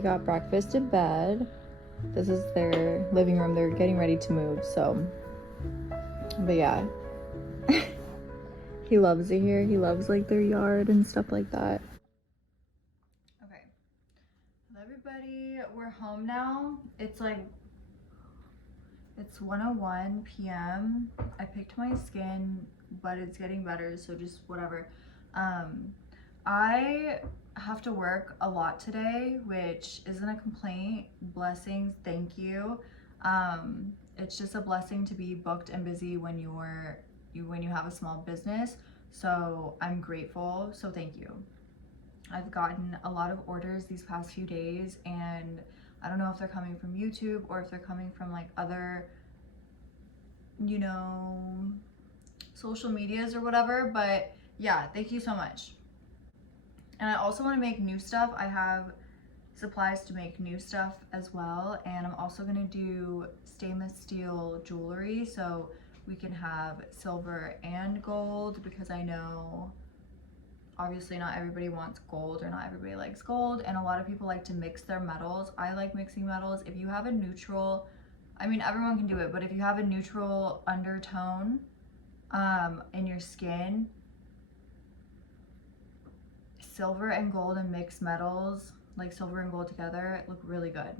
already got breakfast in bed. This is their living room. They're getting ready to move, so. But yeah. He loves it here. He loves like their yard and stuff like that. Okay. Hello everybody. We're home now. It's 1:01 p.m. I picked my skin, but it's getting better, so just whatever. I have to work a lot today, which isn't a complaint. Blessings, thank you. It's just a blessing to be booked and busy when you have a small business. So I'm grateful. So thank you. I've gotten a lot of orders these past few days, and I don't know if they're coming from YouTube or if they're coming from like other, social medias or whatever, but yeah, thank you so much. And I also want to make new stuff. I have supplies to make new stuff as well, and I'm also going to do stainless steel jewelry, so we can have silver and gold, because I know obviously not everybody wants gold, or not everybody likes gold, and a lot of people like to mix their metals. I like mixing metals. If you have a neutral, I mean everyone can do it, but if you have a neutral undertone in your skin, silver and gold and mixed metals, like silver and gold together, look really good.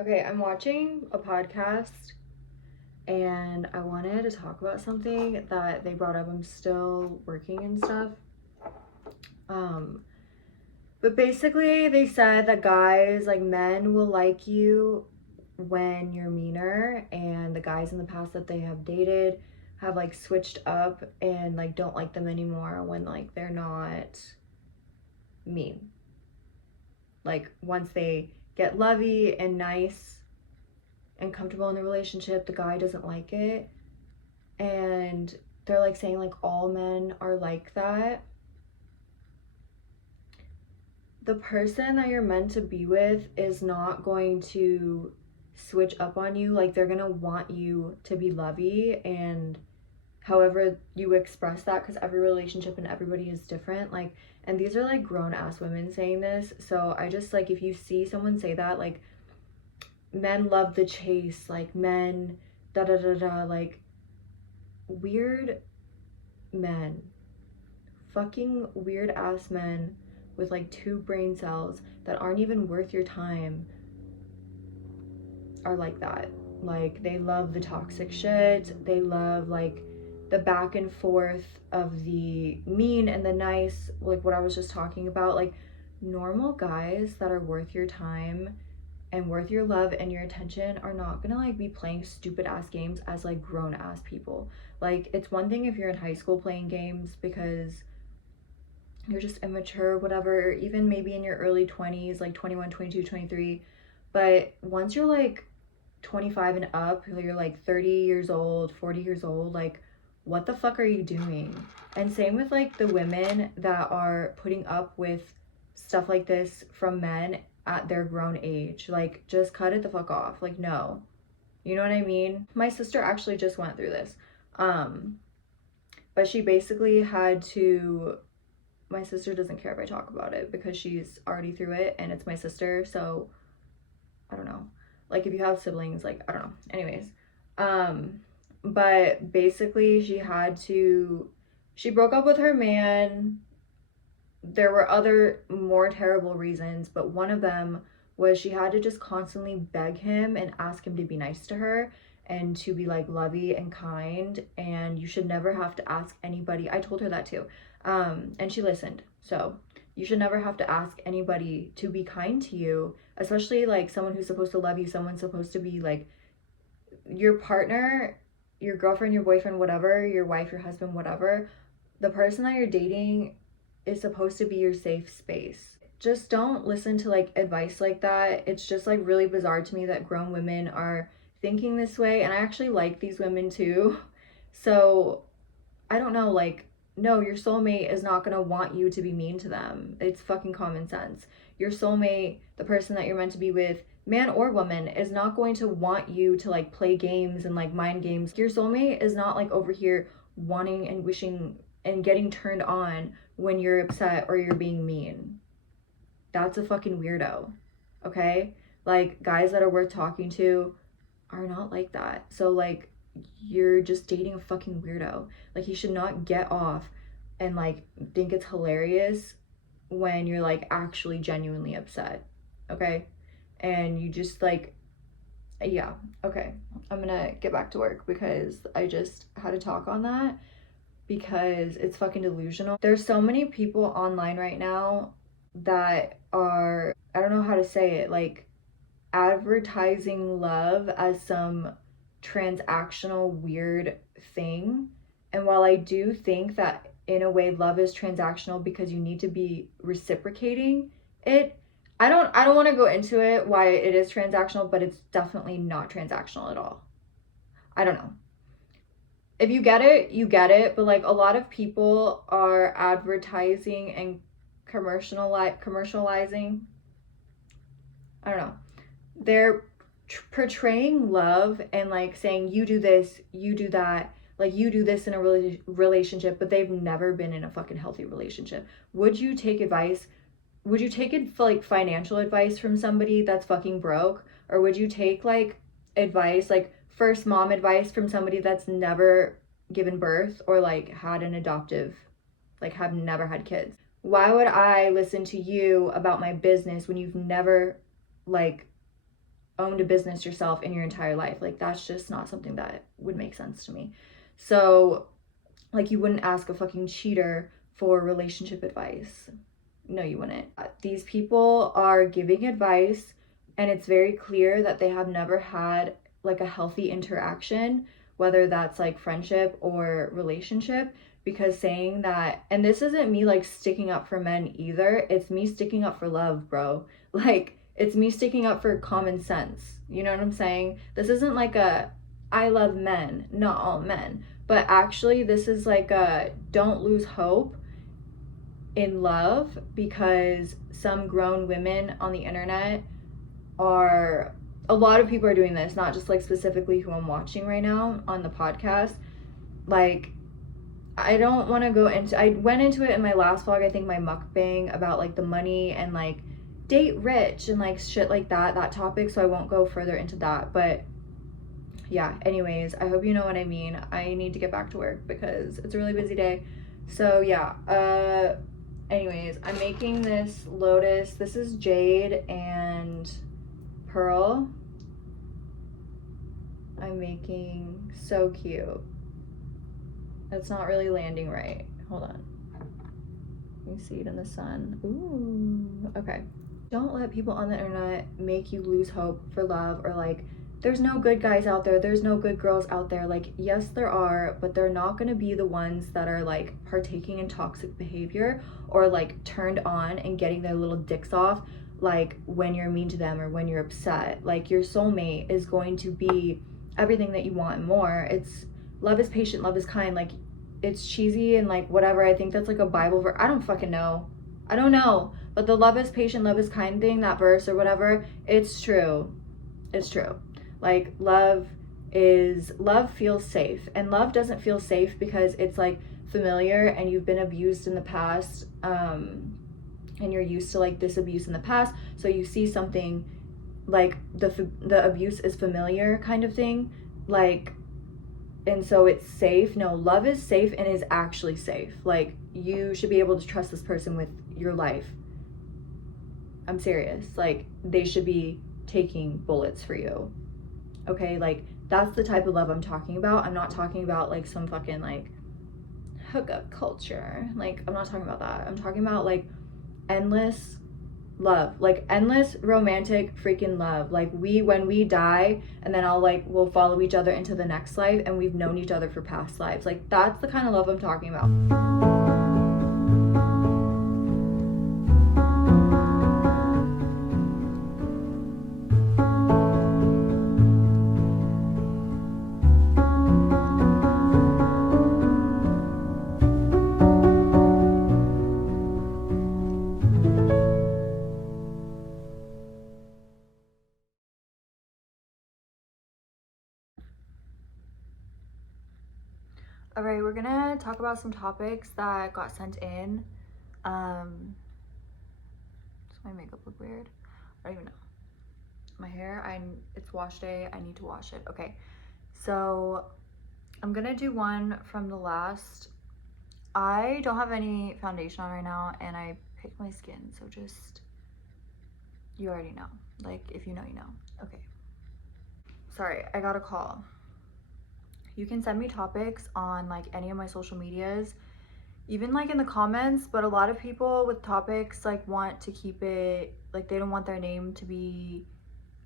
Okay, I'm watching a podcast and I wanted to talk about something that they brought up. I'm still working and stuff. But basically they said that guys, like men, will like you when you're meaner, and the guys in the past that they have dated have like switched up and like don't like them anymore when like they're not mean. Like once they get lovey and nice and comfortable in the relationship, the guy doesn't like it. And they're like saying like all men are like that. The person that you're meant to be with is not going to switch up on you. Like they're gonna want you to be lovey, and however you express that, because every relationship and everybody is different. Like, and these are like grown ass women saying this, so I just like, if you see someone say that, like men love the chase, like men da da da da, like weird men, fucking weird ass men with like 2 brain cells that aren't even worth your time are like that. Like they love the toxic shit, they love like the back and forth of the mean and the nice, like what I was just talking about. Like normal guys that are worth your time and worth your love and your attention are not gonna like be playing stupid ass games as like grown ass people. Like it's one thing if you're in high school playing games because you're just immature, whatever, even maybe in your early 20s, like 21, 22, 23. But once you're like 25 and up, you're like 30 years old, 40 years old, like what the fuck are you doing? And same with like the women that are putting up with stuff like this from men at their grown age. Like just cut it the fuck off. Like no. You know what I mean? My sister actually just went through this. But she basically had to, my sister doesn't care if I talk about it because she's already through it and it's my sister, so I don't know. Like if you have siblings, like I don't know. Anyways, but basically she broke up with her man. There were other more terrible reasons, but one of them was she had to just constantly beg him and ask him to be nice to her and to be like lovey and kind, and you should never have to ask anybody. I told her that too. And she listened. So you should never have to ask anybody to be kind to you, especially like someone who's supposed to love you, someone supposed to be like your partner, your girlfriend, your boyfriend, whatever, your wife, your husband, whatever. The person that you're dating is supposed to be your safe space. Just don't listen to like advice like that. It's just like really bizarre to me that grown women are thinking this way, and I actually like these women too. So I don't know, like no, your soulmate is not going to want you to be mean to them. It's fucking common sense. Your soulmate, the person that you're meant to be with, man or woman, is not going to want you to like play games and like mind games. Your soulmate is not like over here wanting and wishing and getting turned on when you're upset or you're being mean. That's a fucking weirdo. Okay? Like guys that are worth talking to are not like that. So like you're just dating a fucking weirdo. Like he should not get off and like think it's hilarious when you're like actually genuinely upset. Okay? And you just like, yeah, okay. I'm gonna get back to work because I just had to talk on that because it's fucking delusional. There's so many people online right now that are, I don't know how to say it, like advertising love as some transactional weird thing. And while I do think that in a way love is transactional because you need to be reciprocating it, I don't want to go into it why it is transactional, but it's definitely not transactional at all. I don't know. If you get it, you get it, but like a lot of people are advertising and commercializing. I don't know. They're portraying love and like saying you do this, you do that, like you do this in a relationship, but they've never been in a fucking healthy relationship. Would you take advice? Would you take it for like financial advice from somebody that's fucking broke? Or would you take like advice, like first mom advice from somebody that's never given birth or like had an adoptive, like have never had kids? Why would I listen to you about my business when you've never like owned a business yourself in your entire life. Like, that's just not something that would make sense to me. So, like, you wouldn't ask a fucking cheater for relationship advice. No, you wouldn't. These people are giving advice, and it's very clear that they have never had like a healthy interaction, whether that's like friendship or relationship, because saying that, and this isn't me like sticking up for men either, it's me sticking up for love, bro. Like, it's me sticking up for common sense. You know what I'm saying? This isn't like a I love men, not all men, but actually this is like a don't lose hope in love, because some grown women on the internet are, a lot of people are doing this, not just like specifically who I'm watching right now on the podcast. Like, I don't want to go into, I went into it in my last vlog, I think my mukbang, about like the money and like date rich and like shit like that topic, so I won't go further into that. But yeah, anyways, I hope you know what I mean. I need to get back to work because it's a really busy day. So yeah, anyways, I'm making this lotus. This is jade and pearl. I'm making, so cute. It's not really landing right. Hold on. You see it in the sun. Ooh, okay. Don't let people on the internet make you lose hope for love, or like, there's no good guys out there, there's no good girls out there. Like, yes, there are, but they're not gonna be the ones that are like partaking in toxic behavior or like turned on and getting their little dicks off like when you're mean to them or when you're upset. Like, your soulmate is going to be everything that you want and more. It's love is patient, love is kind. Like, it's cheesy and like whatever. I think that's like a Bible verse. I don't fucking know. I don't know. But the love is patient, love is kind thing, that verse or whatever, it's true. It's true. Like, love feels safe, and love doesn't feel safe because it's like familiar and you've been abused in the past, and you're used to like this abuse in the past, so you see something like the abuse is familiar kind of thing, like, and so it's safe. No, love is safe and is actually safe. Like, you should be able to trust this person with your life. I'm serious. Like, they should be taking bullets for you. Okay, like, that's the type of love I'm talking about. I'm not talking about like some fucking like hookup culture. Like, I'm not talking about that. I'm talking about like endless love, like endless romantic freaking love. Like, when we die, and then we'll follow each other into the next life, and we've known each other for past lives. Like, that's the kind of love I'm talking about. All right, we're gonna talk about some topics that got sent in. Does my makeup look weird? I don't even know. My hair, it's wash day. I need to wash it. Okay, so I'm gonna do one from the last. I don't have any foundation on right now, and I picked my skin, so just, you already know. Like, if you know, you know. Okay. Sorry, I got a call. You can send me topics on like any of my social medias, even like in the comments, but a lot of people with topics like want to keep it, like, they don't want their name to be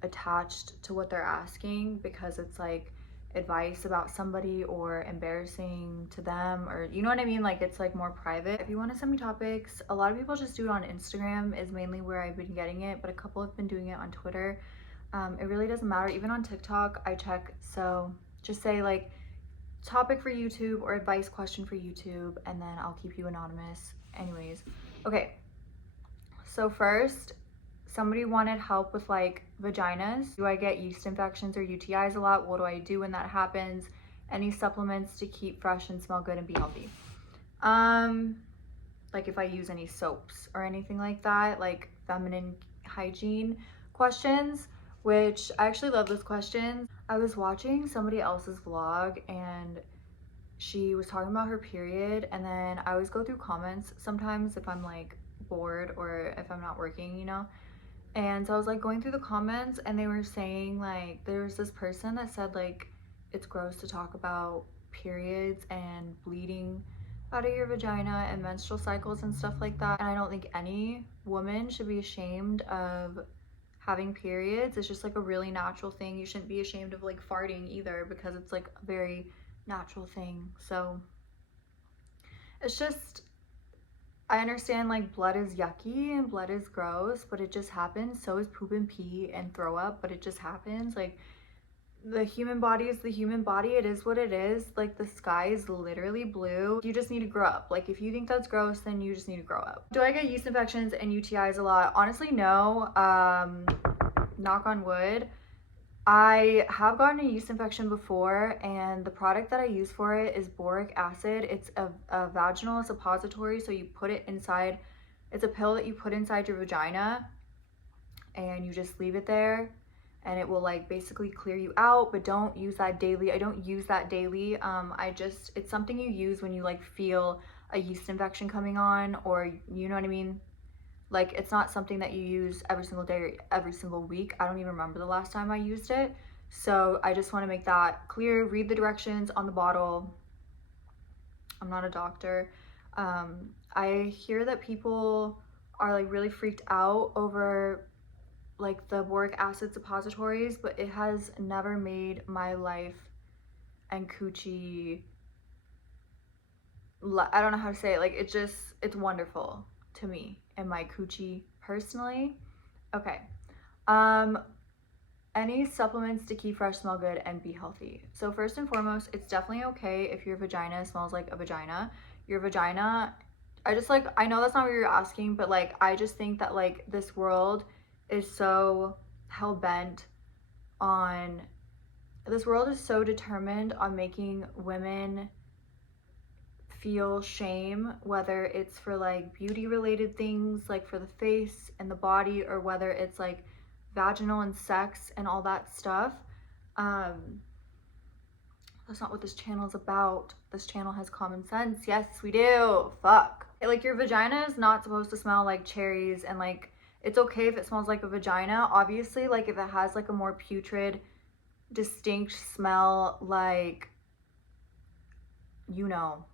attached to what they're asking because it's like advice about somebody or embarrassing to them, or you know what I mean? Like, it's like more private. If you want to send me topics, a lot of people just do it on Instagram, is mainly where I've been getting it, but a couple have been doing it on Twitter. It really doesn't matter. Even on TikTok, I check. So just say like topic for YouTube or advice question for YouTube, and then I'll keep you anonymous. Anyways, okay. So first, somebody wanted help with like vaginas. Do I get yeast infections or UTIs a lot? What do I do when that happens? Any supplements to keep fresh and smell good and be healthy? Like if I use any soaps or anything like that, like feminine hygiene questions, which I actually love those questions. I was watching somebody else's vlog and she was talking about her period, and then I always go through comments sometimes if I'm like bored or if I'm not working, you know, And so I was like going through the comments, and they were saying like, there was this person that said like it's gross to talk about periods and bleeding out of your vagina and menstrual cycles and stuff like that. And I don't think any woman should be ashamed of having periods. It's just like a really natural thing. You shouldn't be ashamed of like farting either, because it's like a very natural thing. So it's just, I understand like blood is yucky and blood is gross, but it just happens. So is poop and pee and throw up, but it just happens. Like, the human body is the human body. It is what it is. Like, the sky is literally blue. You just need to grow up. Like, if you think that's gross, then you just need to grow up. Do I get yeast infections and UTIs a lot? Honestly, no. Knock on wood. I have gotten a yeast infection before, and the product that I use for it is boric acid. It's a vaginal suppository, so you put it inside. It's a pill that you put inside your vagina, and you just leave it there, and it will like basically clear you out. But don't use that daily. I don't use that daily. It's something you use when you like feel a yeast infection coming on, or you know what I mean? Like, it's not something that you use every single day or every single week. I don't even remember the last time I used it. So I just want to make that clear. Read the directions on the bottle. I'm not a doctor. I hear that people are like really freaked out over like the boric acid suppositories, but it has never made my life and coochie, I don't know how to say it. Like, it's wonderful to me and my coochie personally. Okay. Any supplements to keep fresh, smell good, and be healthy? So first and foremost, it's definitely okay if your vagina smells like a vagina. Your vagina, I know that's not what you're asking, but like, I just think that like this world is so hell-bent on, this world is so determined on making women feel shame, whether it's for like beauty related things like for the face and the body, or whether it's like vaginal and sex and all that stuff. That's not what this channel is about. This channel has common sense. Yes, we do. Fuck. Like, your vagina is not supposed to smell like cherries, and like, it's okay if it smells like a vagina. Obviously, like, if it has like a more putrid, distinct smell, like, you know,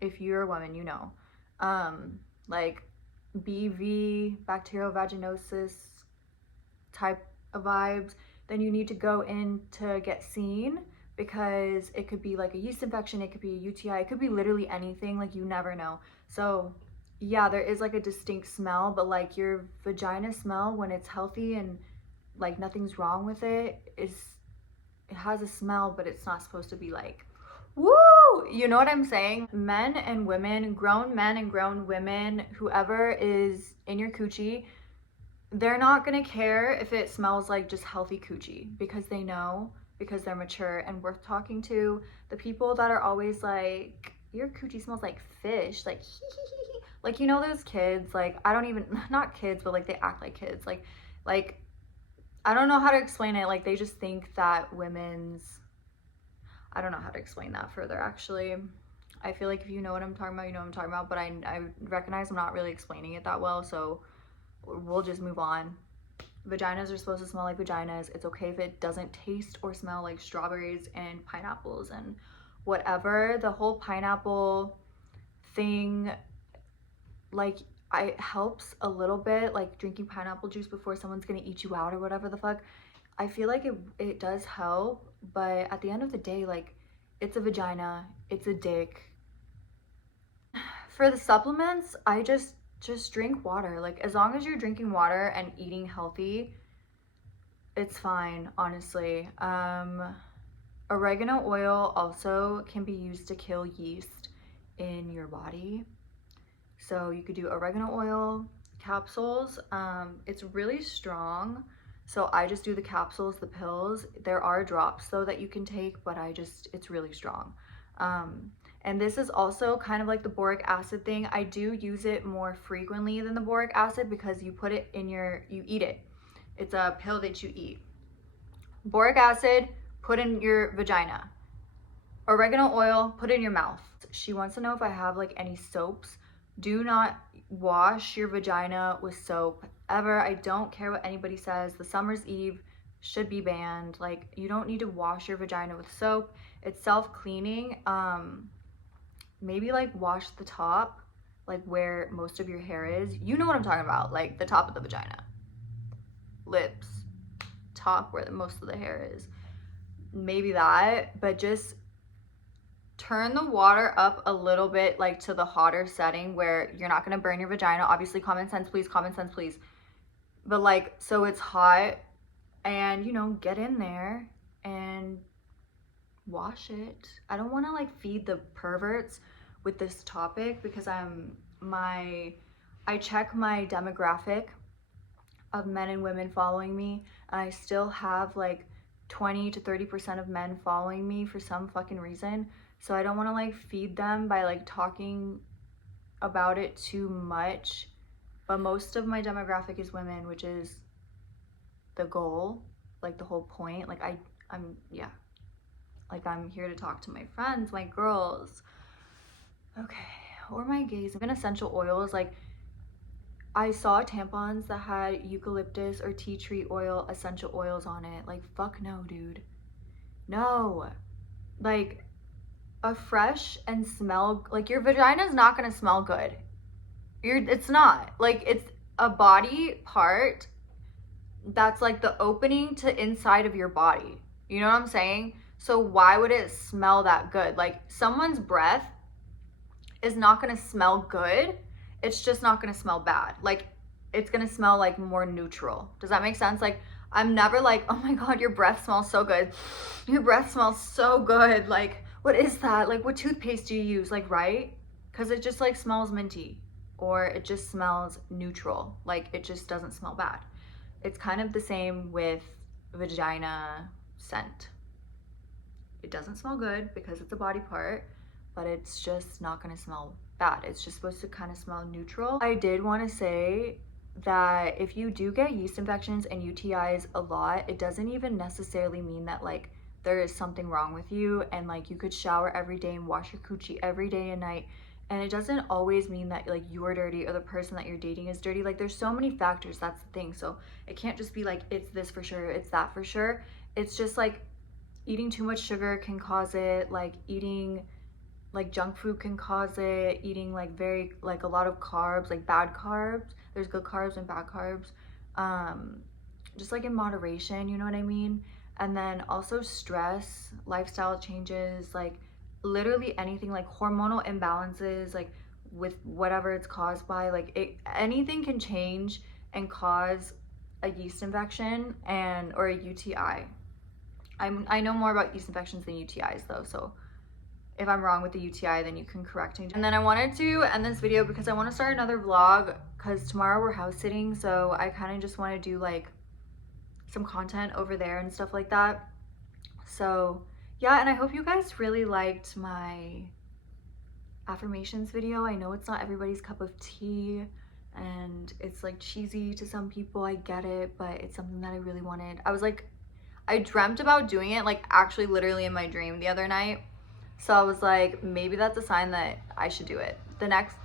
if you're a woman, you know, like BV, bacterial vaginosis type of vibes, then you need to go in to get seen, because it could be like a yeast infection, it could be a UTI, it could be literally anything. Like, you never know. So yeah, there is like a distinct smell, but like your vagina smell, when it's healthy and like nothing's wrong with it, it has a smell, but it's not supposed to be like, woo, you know what I'm saying? Men and women, grown men and grown women, whoever is in your coochie, they're not gonna care if it smells like just healthy coochie, because they know, because they're mature and worth talking to. The people that are always like, your coochie smells like fish, like like, you know, those kids, like, I don't even, not kids, but like they act like kids, like I don't know how to explain it. Like, they just think that women's, I don't know how to explain that further, actually. I feel like if you know what I'm talking about, you know what I'm talking about, but I recognize I'm not really explaining it that well, so we'll just move on. Vaginas are supposed to smell like vaginas. It's okay if it doesn't taste or smell like strawberries and pineapples and whatever. The whole pineapple thing, like, it helps a little bit, like drinking pineapple juice before someone's gonna eat you out or whatever the fuck. I feel like it does help, but at the end of the day, like, it's a vagina, it's a dick. For the supplements, I just drink water. Like, as long as you're drinking water and eating healthy, it's fine, honestly. Oregano oil also can be used to kill yeast in your body. So you could do oregano oil capsules. It's really strong, so I just do the capsules, the pills. There are drops though that you can take, but it's really strong. And this is also kind of like the boric acid thing. I do use it more frequently than the boric acid, because you put it in you eat it. It's a pill that you eat. Boric acid, put in your vagina. Oregano oil, put in your mouth. She wants to know if I have like any soaps. Do not wash your vagina with soap ever. I don't care what anybody says. The summer's eve should be banned. Like, you don't need to wash your vagina with soap. It's self-cleaning. Maybe like wash the top, like where most of your hair is. You know what I'm talking about, like the top of the vagina, lips, top where most of the hair is. Maybe that, but just turn the water up a little bit, like to the hotter setting where you're not gonna burn your vagina. Obviously, common sense, please, common sense, please. But like, so it's hot, and you know, get in there and wash it. I don't want to like feed the perverts with this topic because I check my demographic of men and women following me, and I still have like 20 to 30% of men following me for some fucking reason. So I don't want to like feed them by like talking about it too much. But most of my demographic is women, which is the goal, like the whole point. Like I'm yeah. Like, I'm here to talk to my friends, my girls, okay, or my gays. Even essential oils, like, I saw tampons that had eucalyptus or tea tree oil essential oils on it. Like, fuck no, dude. No. Like, a fresh and smell, like, your vagina's not gonna smell good. It's not. Like, it's a body part that's like the opening to inside of your body. You know what I'm saying? So why would it smell that good? Like, someone's breath is not gonna smell good. It's just not gonna smell bad. Like, it's gonna smell like more neutral. Does that make sense? Like, I'm never like, oh my God, your breath smells so good. Your breath smells so good. Like, what is that? Like, what toothpaste do you use? Like, right? Because it just like smells minty, or it just smells neutral. Like, it just doesn't smell bad. It's kind of the same with vagina scent. It doesn't smell good because it's a body part, but it's just not gonna smell bad. It's just supposed to kind of smell neutral. I did want to say that if you do get yeast infections and UTIs a lot, it doesn't even necessarily mean that like there is something wrong with you, and like you could shower every day and wash your coochie every day and night, and it doesn't always mean that like you're dirty or the person that you're dating is dirty. Like, there's so many factors, that's the thing. So it can't just be like it's this for sure, it's that for sure. It's just like eating too much sugar can cause it, like eating like junk food can cause it, eating like a lot of carbs, like bad carbs. There's good carbs and bad carbs. Just like in moderation, you know what I mean? And then also stress, lifestyle changes, like literally anything, like hormonal imbalances, like with whatever it's caused by, like anything can change and cause a yeast infection or a UTI. I know more about yeast infections than UTIs though, so if I'm wrong with the UTI, then you can correct me. And then I wanted to end this video because I want to start another vlog, because tomorrow we're house sitting, so I kind of just want to do like some content over there and stuff like that. So yeah, and I hope you guys really liked my affirmations video. I know it's not everybody's cup of tea and it's like cheesy to some people, I get it, but it's something that I really wanted. I dreamt about doing it, like actually literally in my dream the other night. So I was like, maybe that's a sign that I should do it. The next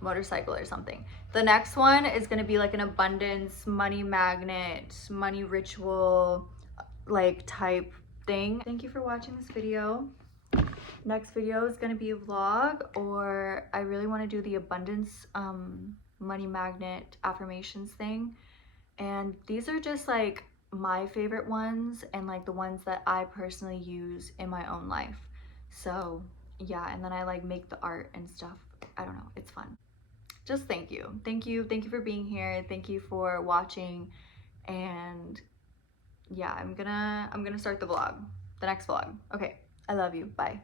motorcycle or something. The next one is gonna be like an abundance, money magnet, money ritual, like type thing. Thank you for watching this video. Next video is gonna be a vlog, or I really wanna do the abundance money magnet affirmations thing. And these are just like my favorite ones and like the ones that I personally use in my own life. So yeah, and then I like make the art and stuff. I don't know, it's fun. Just thank you for being here. Thank you for watching. And yeah, I'm gonna start the next vlog. Okay, I love you, bye.